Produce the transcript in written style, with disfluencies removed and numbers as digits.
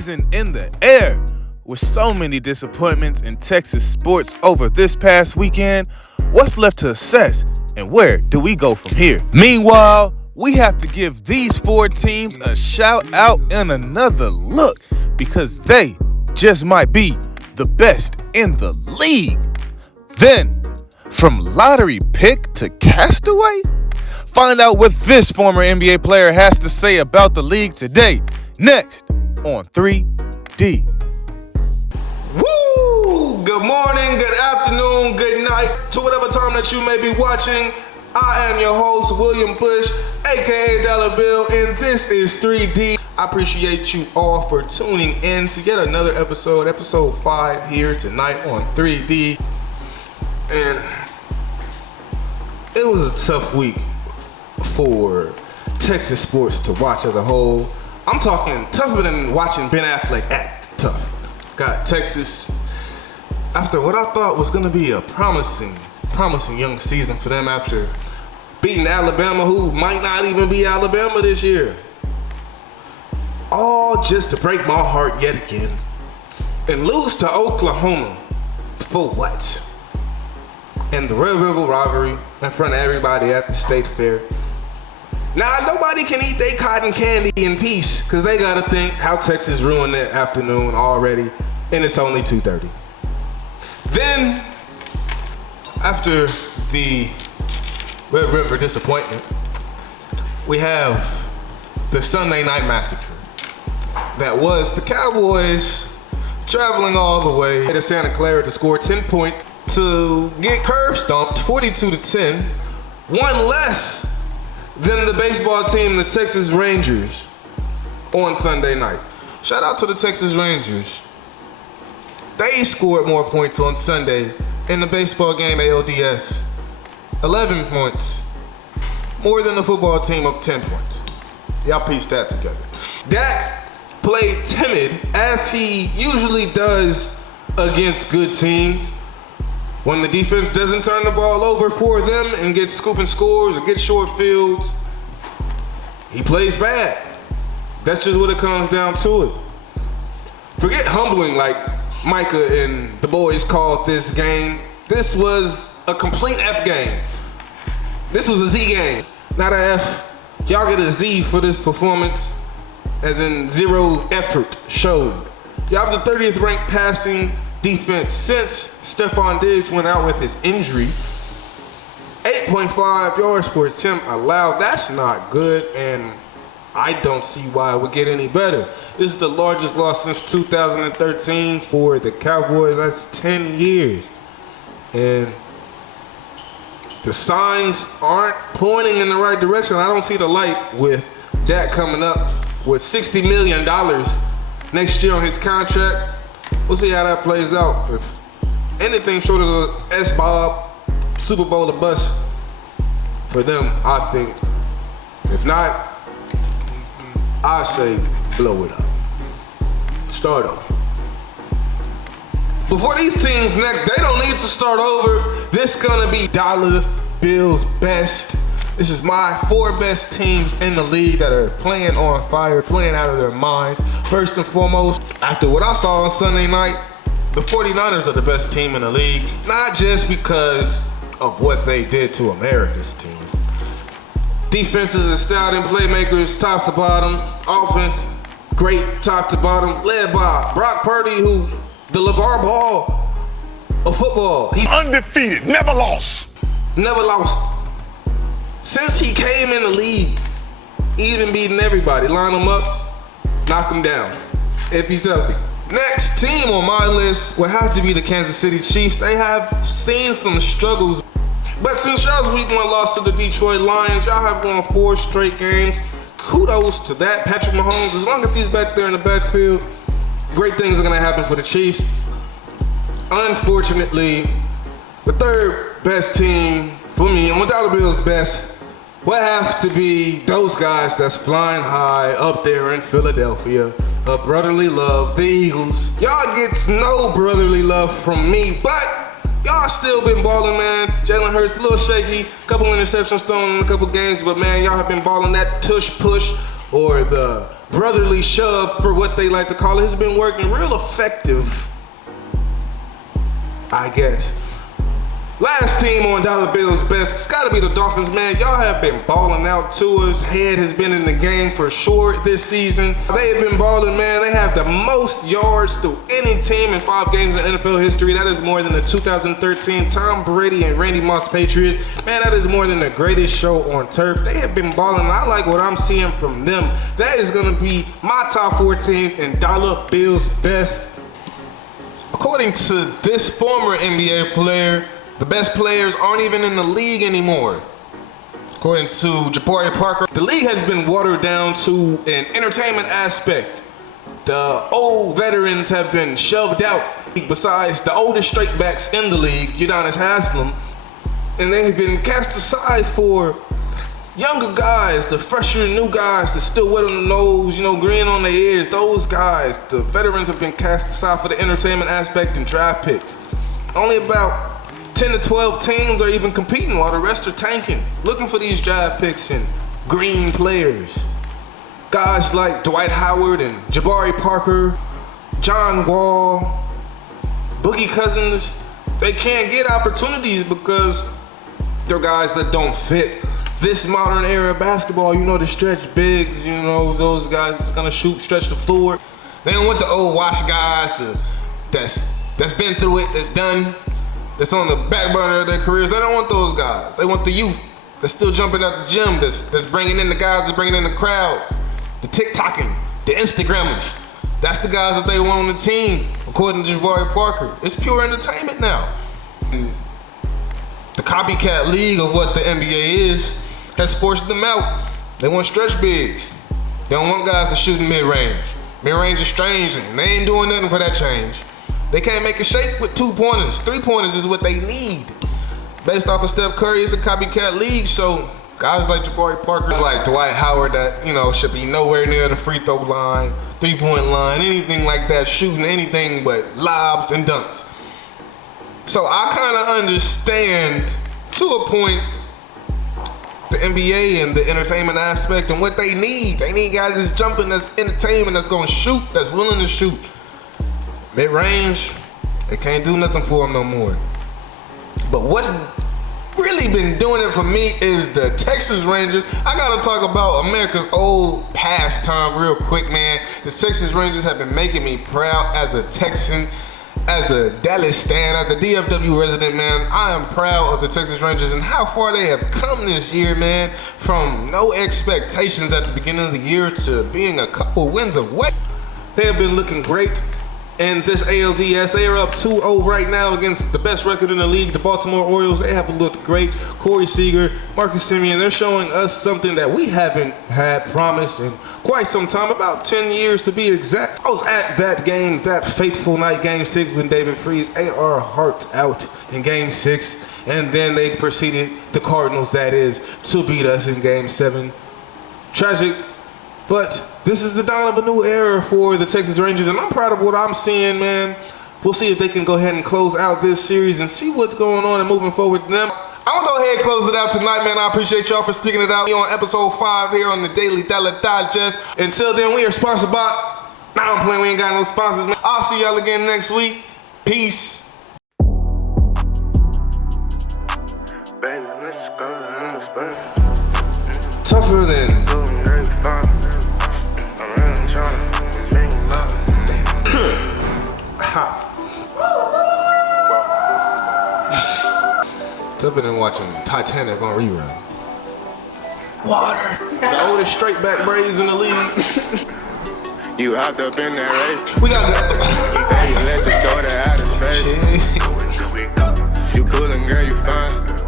season in the air. With so many disappointments in Texas sports over this past weekend, what's left to assess and where do we go from here? Meanwhile, we have to give these 4 teams a shout out and another look because they just might be the best in the league. Then, from lottery pick to castaway, find out what this former NBA player has to say about the league today, next on 3D. Woo! Good morning, good afternoon, good night, to whatever time that you may be watching. I am your host, William Bush, aka DollaBill, and this is 3D. I appreciate you all for tuning in to yet another episode 5 here tonight on 3D. And it was a tough week for Texas sports to watch as a whole. I'm talking tougher than watching Ben Affleck act tough. Got Texas, after what I thought was going to be a promising young season for them after beating Alabama, who might not even be Alabama this year. All just to break my heart yet again and lose to Oklahoma for what? And the Rivalry in front of everybody at the state fair. Now, nobody can eat their cotton candy in peace because they got to think how Texas ruined their afternoon already, and it's only 2:30. Then, after the Red River disappointment, we have the Sunday night massacre. That was the Cowboys traveling all the way to Santa Clara to score 10 points to get curb stomped 42-10, one less than the baseball team, the Texas Rangers, on Sunday night. Shout out to the Texas Rangers. They scored more points on Sunday in the baseball game ALDS. 11 points. More than the football team of 10 points. Y'all piece that together. Dak played timid, as he usually does against good teams. When the defense doesn't turn the ball over for them and gets scooping scores or gets short fields, he plays bad. That's just what it comes down to it. Forget humbling like Micah and the boys called this game. This was a complete F game. This was a Z game, not a F. Y'all get a Z for this performance, as in zero effort showed. Y'all have the 30th ranked passing defense since Stephon Diggs went out with his injury. 8.5 yards per attempt allowed. That's not good, and I don't see why it would get any better. This is the largest loss since 2013 for the Cowboys. That's 10 years. And the signs aren't pointing in the right direction. I don't see the light with Dak coming up with $60 million next year on his contract. We'll see how that plays out. If anything short of the S-Bob Super Bowl or bust for them, I think. If not, I say blow it up. Start over. Before these teams next, they don't need to start over. This gonna be DollaBill's best. This is my 4 best teams in the league that are playing on fire, playing out of their minds. First and foremost, after what I saw on Sunday night, the 49ers are the best team in the league. Not just because of what they did to America's team. Defenses and stout playmakers, top to bottom. Offense, great top to bottom. Led by Brock Purdy, who's the LeVar Ball of football. He's undefeated, never lost. Never lost. Since he came in the league, he even beating everybody. Line him up, knock him down, if he's healthy. Next team on my list would have to be the Kansas City Chiefs. They have seen some struggles, but since y'all's week 1 loss to the Detroit Lions, y'all have won 4 straight games. Kudos to that. Patrick Mahomes, as long as he's back there in the backfield, great things are gonna happen for the Chiefs. Unfortunately, the 3rd best team for me, and without DollaBill's best, would have to be those guys that's flying high up there in Philadelphia. A brotherly love, the Eagles. Y'all gets no brotherly love from me, but y'all still been balling, man. Jalen Hurts, a little shaky, couple interceptions thrown in a couple games, but man, y'all have been balling that tush push or the brotherly shove for what they like to call it has been working real effective, I guess. Last team on DollaBill's best, it's gotta be the Dolphins, man. Y'all have been balling out to us. Head has been in the game for sure this season. They have been balling, man. They have the most yards through any team in 5 games in NFL history. That is more than the 2013 Tom Brady and Randy Moss Patriots. Man, that is more than the greatest show on turf. They have been balling. I like what I'm seeing from them. That is gonna be my top 4 teams in DollaBill's best. According to this former NBA player, the best players aren't even in the league anymore. According to Jabari Parker, the league has been watered down to an entertainment aspect. The old veterans have been shoved out. Besides the oldest straight backs in the league, Udonis Haslem, and they have been cast aside for younger guys, the fresher new guys that still wet on the nose, you know, green on the ears. Those guys, the veterans have been cast aside for the entertainment aspect and draft picks. Only about 10 to 12 teams are even competing while the rest are tanking, looking for these draft picks and green players. Guys like Dwight Howard and Jabari Parker, John Wall, Boogie Cousins, they can't get opportunities because they're guys that don't fit this modern era of basketball. You know, the stretch bigs, you know, those guys that's gonna shoot, stretch the floor. They don't want the old wash guys that's been through it, that's done, that's on the back burner of their careers. They don't want those guys. They want the youth that's still jumping out the gym, that's bringing in the guys, that's bringing in the crowds, the TikToking, the Instagrammers. That's the guys that they want on the team, according to Jabari Parker. It's pure entertainment now. And the copycat league of what the NBA is has forced them out. They want stretch bigs. They don't want guys to shoot in mid-range. Mid-range is strange, and they ain't doing nothing for that change. They can't make a shake with 2-pointers. 3-pointers is what they need. Based off of Steph Curry, it's a copycat league, so guys like Jabari Parker, like Dwight Howard that, you know, should be nowhere near the free throw line, 3-point line, anything like that, shooting anything but lobs and dunks. So I kind of understand, to a point, the NBA and the entertainment aspect and what they need. They need guys that's jumping, that's entertainment, that's gonna shoot, that's willing to shoot. Mid-range, they can't do nothing for them no more. But what's really been doing it for me is the Texas Rangers. I gotta talk about America's old pastime real quick, man. The Texas Rangers have been making me proud as a Texan, as a Dallas stan, as a DFW resident, man. I am proud of the Texas Rangers and how far they have come this year, man. From no expectations at the beginning of the year to being a couple wins away. They have been looking great. And this ALDS, they are up 2-0 right now against the best record in the league, the Baltimore Orioles. They have looked great. Corey Seager, Marcus Semien, they're showing us something that we haven't had promised in quite some time, about 10 years to be exact. I was at that game, that fateful night, Game 6, when David Freese ate our hearts out in Game 6. And then they proceeded, the Cardinals that is, to beat us in Game 7. Tragic. But this is the dawn of a new era for the Texas Rangers, and I'm proud of what I'm seeing, man. We'll see if they can go ahead and close out this series and see what's going on and moving forward with them. I'm gonna go ahead and close it out tonight, man. I appreciate y'all for sticking it out. We on episode 5 here on the Daily Dolla Digest. Until then, we are sponsored by... Nah, I'm playing, we ain't got no sponsors, man. I'll see y'all again next week. Peace. Tougher than... I've been watching Titanic on rerun. Water. The oldest straight back braids in the league. You hopped up in that race. We got that. Let's just go to outer space.